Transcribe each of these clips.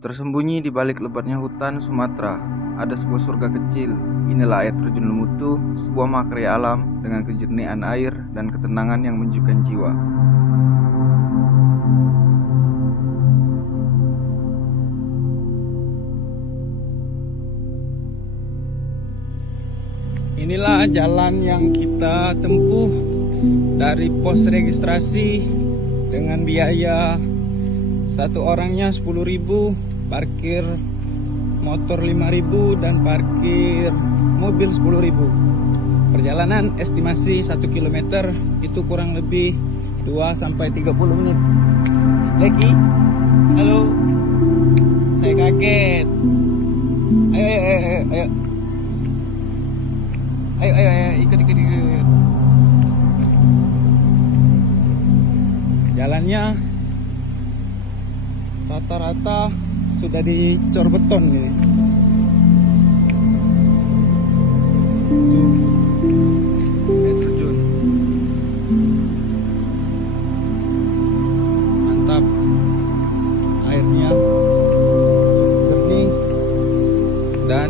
Tersembunyi di balik lebatnya hutan Sumatera, ada sebuah surga kecil. Inilah air terjun Lemutu, sebuah makarya alam dengan kejernihan air dan ketenangan yang menyejukkan jiwa. Inilah jalan yang kita tempuh dari pos registrasi dengan biaya satu orangnya 10.000, parkir motor 5.000 dan parkir mobil 10.000. Perjalanan estimasi 1 km itu kurang lebih 2-30 menit. Lagi, halo, saya kaget. Ayo, ikut. Jalannya rata-rata sudah dicor beton gini. Tuh, air terjun. Mantap. Airnya jernih dan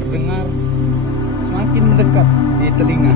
terdengar semakin mendekat di telinga.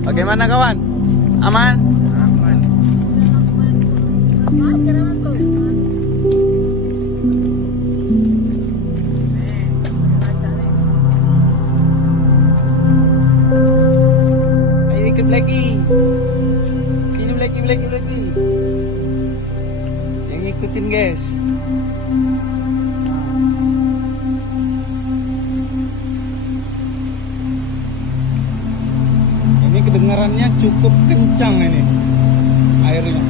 Bagaimana kawan? Aman? Aman. Ayo ikut lagi. Sini lagi. Yang ikutin guys. Ini kedengarannya cukup kencang ini airnya.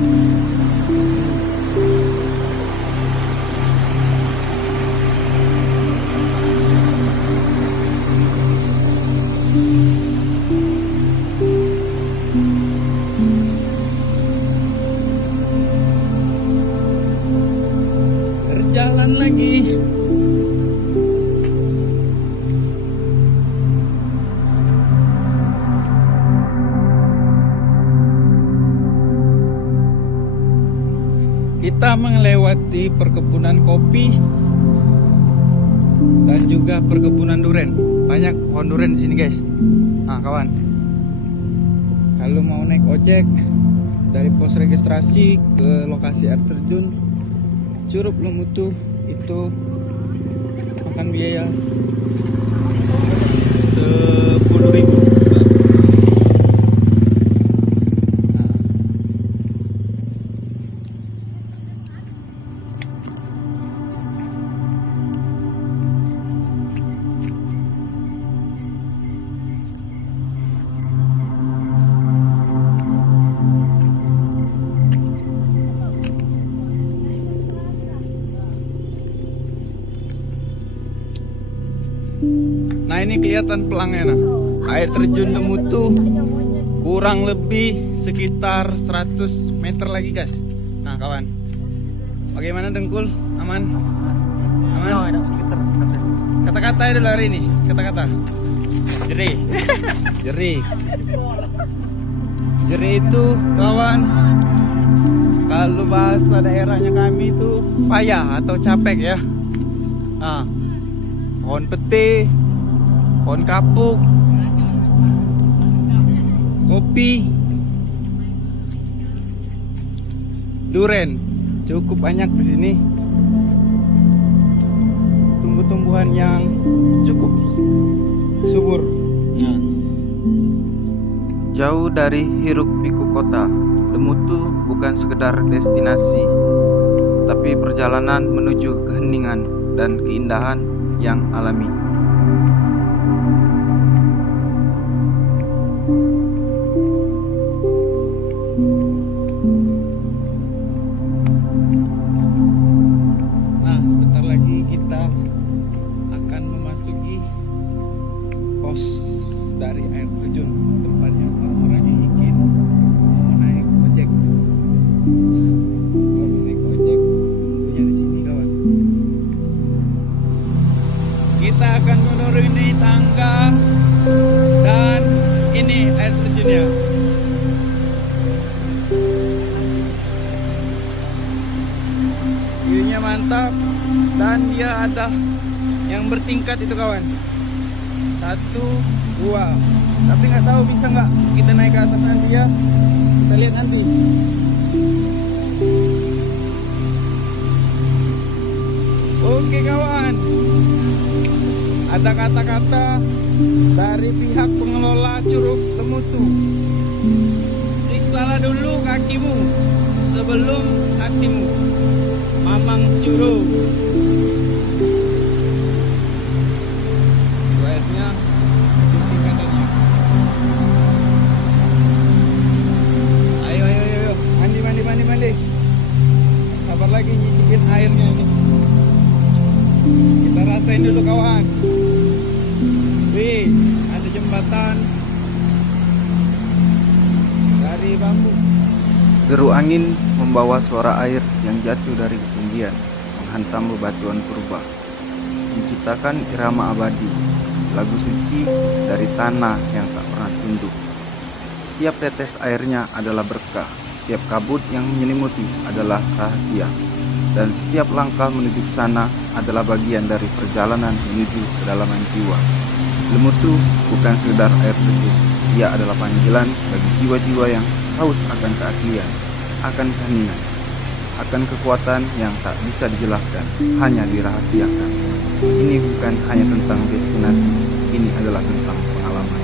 Berjalan lagi. Kita melewati perkebunan kopi dan juga perkebunan duren. Banyak pohon duren di sini, guys. Nah, kawan, kalau mau naik ojek dari pos registrasi ke lokasi air terjun Curug Lemutu itu makan biaya 10.000. Nah, ini kelihatan pelangnya. Nah, air terjun Lemutu kurang lebih sekitar 100 meter lagi, guys. Nah, kawan, bagaimana Dengkul? Aman? Aman? Kata-kata itu hari ini. Kata-kata. Jerih. Jerih itu, kawan, kalau bahasa daerahnya kami itu payah atau capek ya. Nah, pohon pete, pohon kapuk, kopi, duren cukup banyak di sini. Tumbuh-tumbuhan yang cukup subur. Nah, Jauh dari hiruk-pikuk kota, Lemutu bukan sekedar destinasi, tapi perjalanan menuju keheningan dan keindahan yang alami. nah, sebentar lagi kita akan memasuki pos dari air terjun, tempatnya orang-orang yang ingin mau naik ojek. Kalau naik ojek mantap. Dan dia ada yang bertingkat itu kawan. 1, 2. Tapi nggak tahu bisa nggak kita naik ke atas nanti ya. Kita lihat nanti. Oke kawan, ada kata-kata dari pihak pengelola Curug Lemutu. Siksalah dulu kakimu sebelum hatimu. Mamang Curug. Wesnya tingkatannya. Ayo mandi. Sabar lagi nyicipin airnya ini. Kita rasain dulu kawan. Wih, ada jembatan dari bambu. Deru angin membawa suara air yang jatuh dari ketinggian, menghantam bebatuan purba, menciptakan irama abadi, lagu suci dari tanah yang tak pernah tunduk. Setiap tetes airnya adalah berkah, setiap kabut yang menyelimuti adalah rahasia, dan setiap langkah menuju ke sana adalah bagian dari perjalanan menuju kedalaman jiwa. Lemutu bukan sekedar air sejuk, ia adalah panggilan bagi jiwa-jiwa yang haus akan keaslian, akan keheningan, akan kekuatan yang tak bisa dijelaskan, hanya dirahasiakan. Ini bukan hanya tentang destinasi, ini adalah tentang pengalaman.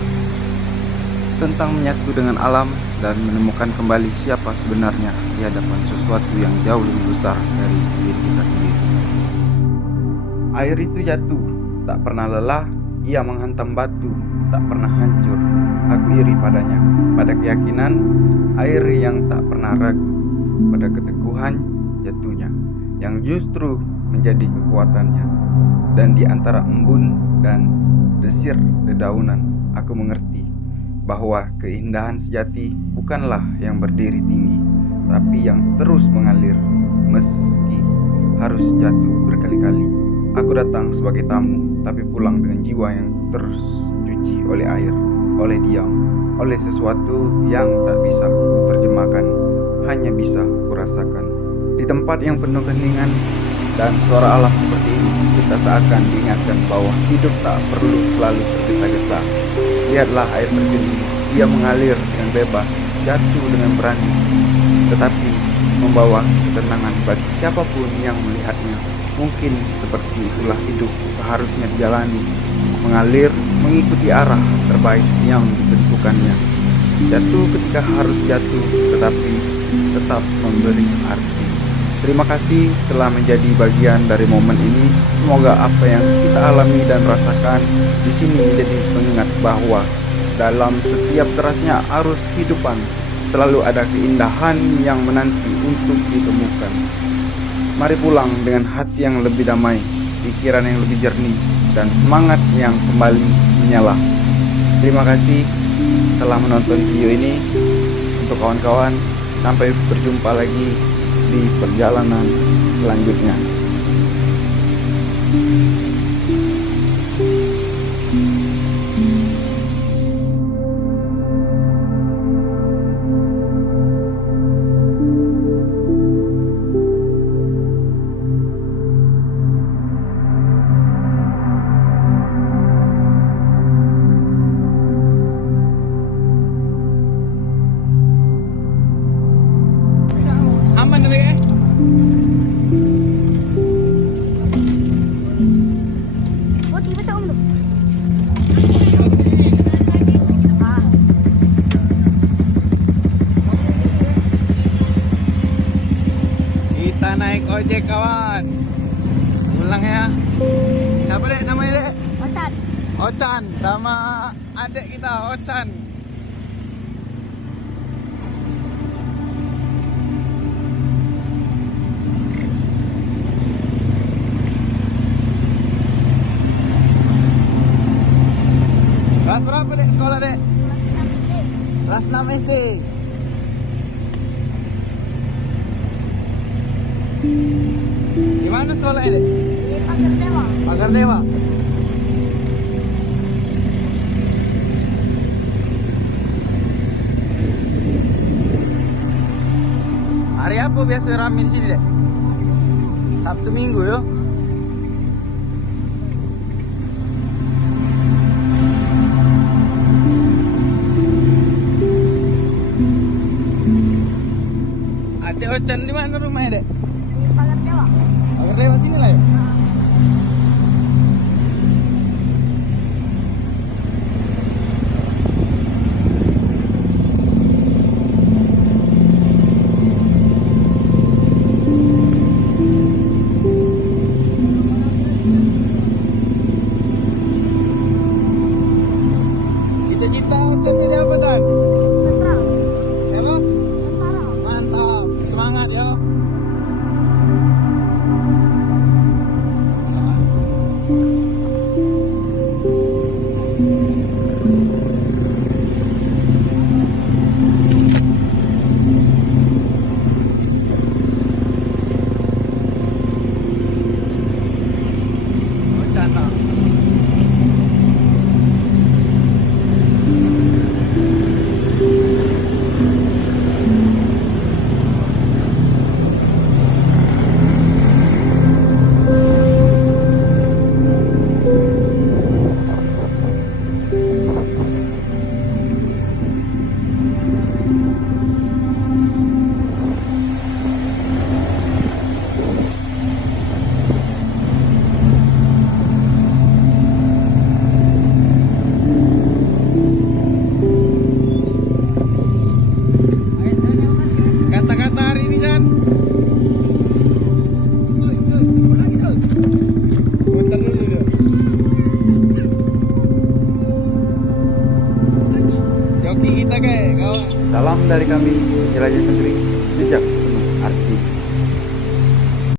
Tentang menyatu dengan alam dan menemukan kembali siapa sebenarnya di hadapan sesuatu yang jauh lebih besar dari diri kita sendiri. Air itu jatuh, tak pernah lelah, ia menghantam batu, tak pernah hancur. Aku iri padanya, pada keyakinan air yang tak pernah ragu, pada keteguhan jatuhnya, yang justru menjadi kekuatannya. Dan di antara embun dan desir dedaunan, aku mengerti bahwa keindahan sejati bukanlah yang berdiri tinggi, tapi yang terus mengalir, meski harus jatuh berkali-kali. Aku datang sebagai tamu, tapi pulang dengan jiwa yang terus cuci oleh air, oleh diam, oleh sesuatu yang tak bisa kuterjemahkan, hanya bisa kurasakan. Di tempat yang penuh keheningan dan suara alam seperti ini, kita seakan diingatkan bahwa hidup tak perlu selalu tergesa-gesa. Lihatlah air terjun ini, dia mengalir dengan bebas, jatuh dengan berani, tetapi membawa ketenangan bagi siapapun yang melihatnya. Mungkin seperti itulah hidup seharusnya dijalani, mengalir mengikuti arah terbaik yang ditentukannya. Jatuh ketika harus jatuh, tetapi tetap memberi arti. Terima kasih telah menjadi bagian dari momen ini. Semoga apa yang kita alami dan rasakan di sini menjadi pengingat bahwa dalam setiap derasnya arus kehidupan selalu ada keindahan yang menanti untuk ditemukan. Mari pulang dengan hati yang lebih damai, pikiran yang lebih jernih, dan semangat yang kembali menyala. Terima kasih telah menonton video ini. Untuk kawan-kawan, sampai berjumpa lagi di perjalanan selanjutnya. Aman deh kan? Oh, tiba tak om tu? Kita naik ojek kawan. Pulang ya. Siapa dek namanya dek? Ocat. Ocan sama adik kita Ocan. Kelas berapa dek sekolah dek? Kelas 6 SD. Gimana sekolahnya dek? Di Pagar Dewa. Pagar Dewa. Hari apa biasa rame di sini dek? Sabtu Minggu yo. Adek Ocan di mana rumahnya, Dek? Di pagar dewa. Pagar lewat sini lah ya. Cita-cita Ocan jadi apa, Tan? Tentara. Halo? Tentara. Mantap, semangat yo. Ocana. Kata-kata hari ini, Chan. Putar dulu dia. Joki kita kawan. Salam dari kami, jelajah negeri, jejak penuh arti.